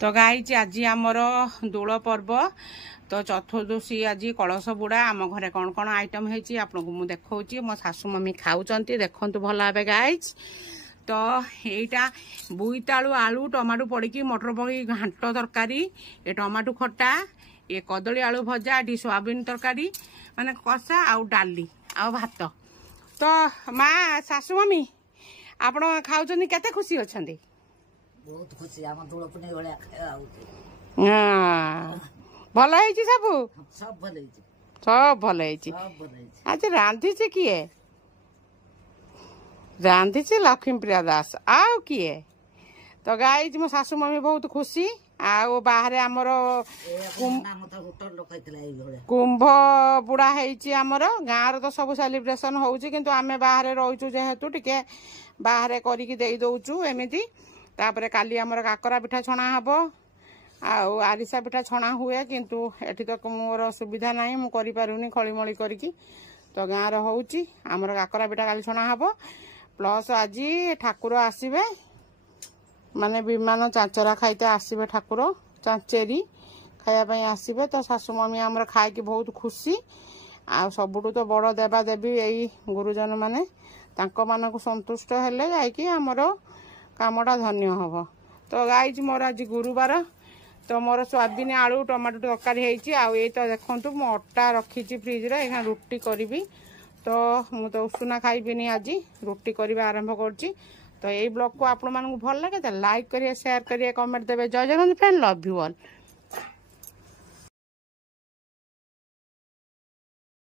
तो गाइज आज आमर दोल पर्व तो चतुर्दशी आज कलश बुड़ा आम घरे कौन कौन आइटम होती आपको मुझे देखा मो शाशु मम्मी खाऊँ देखु भल भाव गाइज तो यहीटा बोईतालु आलू टमाटो पड़ी मटर पड़ी घांट तरकारी ये टमाटो खटा ये कदली आलू भजा ये सोयाबीन तरकारी माने कषा आउ डाली आउ भात तो माँ शाशु मम्मी आप खाऊँ केते खुशी अच्छा बहुत खुशी आम दोल पुनी भल है सब सब भल सब भल है आज रांधि किए रांधि लक्ष्मी प्रिया दास आउ किए तो गाइज मो शाशु मम्मी बहुत खुशी आउ बाहर आमर कुंभ बुड़ा होमर गाँव तो सब सेलिब्रेशन होची किंतु आमे बाहर रोचु जेहेतु टिके बाहर करिकी दे दउचु एमिति तापरे काली आमर काकरा पिठा छणा हबो आउ आरिसा पिठा छणा हुए किंतु एठी तो मोर सुविधा नाही मु करि पारुनी खळीमळी करिकी तो गाँव रे होउची आमर काकरा पिठा काली छणा हबो प्लस आज ठाकुर आसीबे माने विमान चांचरा खाइते आसीबे ठाकुर चांचेरी खाया पई आसीबे तो सासु मम्मी आमर खाइकी बहुत खुशी आ सबुटु तो बड़ देवा देवी एई गुरुजन माने तांको मानकु संतुष्ट हेले जाईकी आमर कामटा धन्य हम तो गाइज मोर आज गुरुवार तो मोर सोयाबीन आलू टमाटो तरकारी होती आई तो देखु मो अटा रखी फ्रिज रे एखा रुटी करी तो मु तो उषुना खाइबिनी आज रुटी करवा आरंभ कर तो यही ब्लॉग को आपण मानक भल लगे तो लाइक करिए शेयर करिए कमेंट देवे जय Jagannath friend love you all.